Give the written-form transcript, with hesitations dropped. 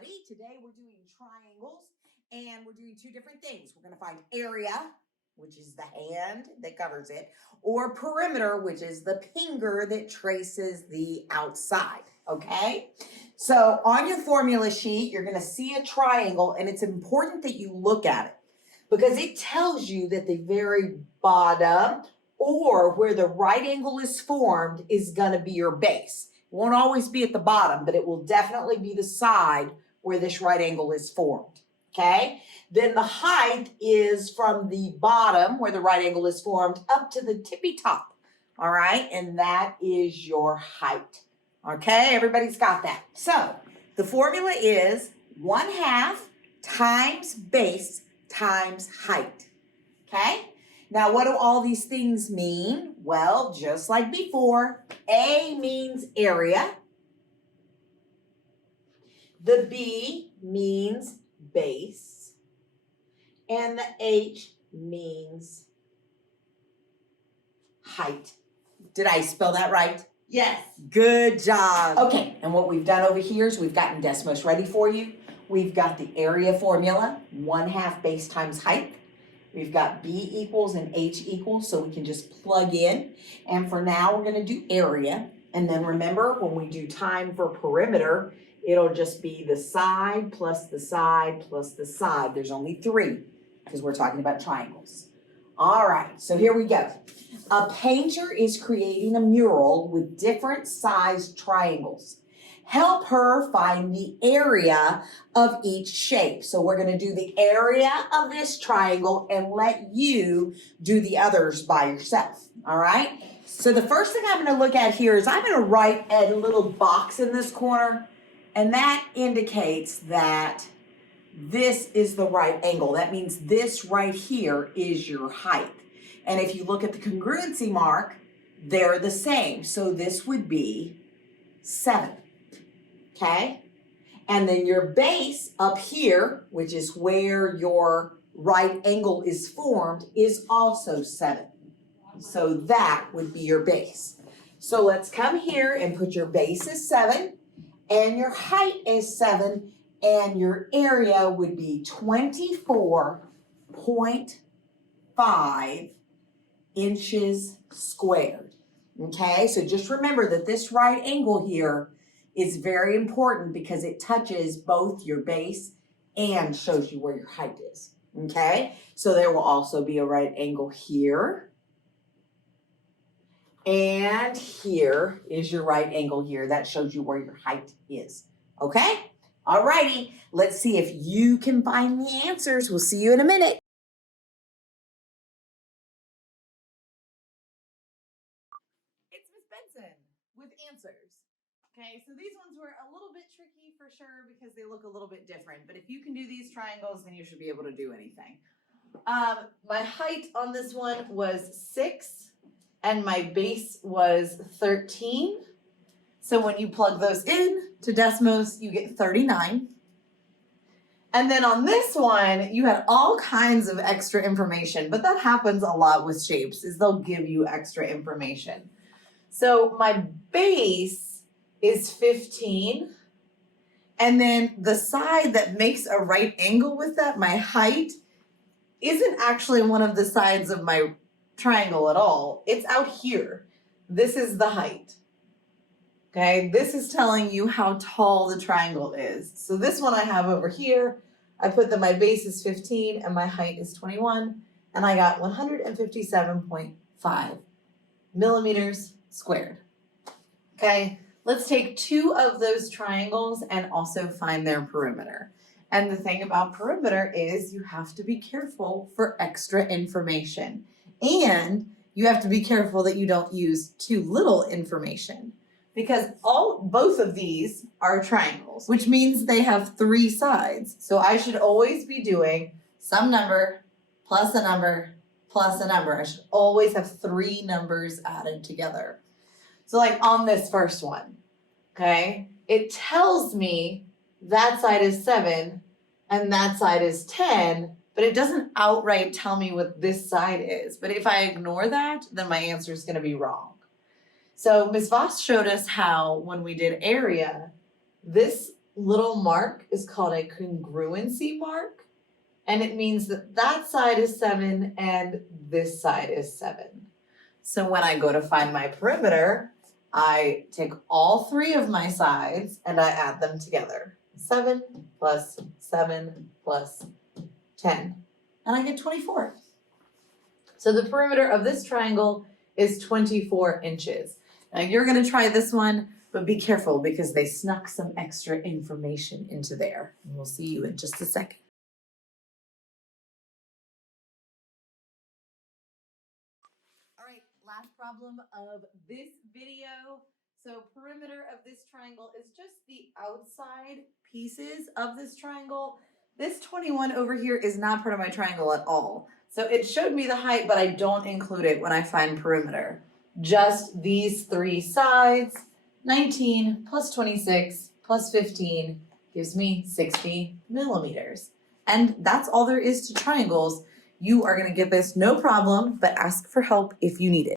everybody. Today we're doing triangles and we're doing two different things. We're going to find area, which is the hand that covers it, or perimeter, which is the finger that traces the outside, okay? So on your formula sheet, you're going to see a triangle, and it's important that you look at it because it tells you that the very bottom or where the right angle is formed is going to be your base. It won't always be at the bottom, but it will definitely be the side where this right angle is formed, okay? Then the height is from the bottom where the right angle is formed up to the tippy top, all right? And that is your height, okay? Everybody's got that. So the formula is 1/2 times base times height, okay? Now, what do all these things mean? Well, just like before, A means area. The B means base. And the H means height. Did I spell that right? Yes. Good job. Okay, and what we've done over here is we've gotten Desmos ready for you. We've got the area formula, 1/2 base times height. We've got B equals and H equals, so we can just plug in. And for now, we're gonna do area. And then remember, when we do time for perimeter, it'll just be the side plus the side plus the side. There's only 3 because we're talking about triangles. All right, so here we go. A painter is creating a mural with different sized triangles. Help her find the area of each shape. So we're going to do the area of this triangle and let you do the others by yourself. All right? So the first thing I'm going to look at here is I'm going to write a little box in this corner, and that indicates that this is the right angle. That means this right here is your height. And if you look at the congruency mark, they're the same. So this would be 7. Okay? And then your base up here, which is where your right angle is formed, is also 7. So that would be your base. So let's come here and put your base as 7 and your height is 7 and your area would be 24.5 inches squared. Okay? So just remember that this right angle here is very important because it touches both your base and shows you where your height is, okay? So there will also be a right angle here. And here is your right angle here. That shows you where your height is, okay? All righty, let's see if you can find the answers. We'll see you in a minute. It's Miss Benson with answers. Okay, so these ones were a little bit tricky for sure because they look a little bit different. But if you can do these triangles, then you should be able to do anything. My height on this one was 6 and my base was 13. So when you plug those in to Desmos, you get 39. And then on this one, you had all kinds of extra information, but that happens a lot with shapes, is they'll give you extra information. So my base is 15. And then the side that makes a right angle with that, my height, isn't actually one of the sides of my triangle at all. It's out here. This is the height. Okay, this is telling you how tall the triangle is. So this one I have over here, I put that my base is 15 and my height is 21, and I got 157.5 millimeters squared. Okay, let's take 2 of those triangles and also find their perimeter. And the thing about perimeter is you have to be careful for extra information. And you have to be careful that you don't use too little information. Because both of these are triangles, which means they have 3 sides. So I should always be doing some number plus a number plus a number. I should always have 3 numbers added together. So like on this first one, okay, it tells me that side is 7 and that side is 10, but it doesn't outright tell me what this side is. But if I ignore that, then my answer is going to be wrong. So Ms. Voss showed us how when we did area, this little mark is called a congruency mark, and it means that that side is 7 and this side is 7. So when I go to find my perimeter, I take all 3 of my sides and I add them together. 7 plus 7 plus 10, and I get 24. So the perimeter of this triangle is 24 inches. Now you're gonna try this one, but be careful because they snuck some extra information into there. And we'll see you in just a second. All right, last problem of this video. So perimeter of this triangle is just the outside pieces of this triangle. This 21 over here is not part of my triangle at all. So it showed me the height, but I don't include it when I find perimeter. Just these 3 sides, 19 plus 26 plus 15 gives me 60 millimeters. And that's all there is to triangles. You are gonna get this no problem, but ask for help if you need it.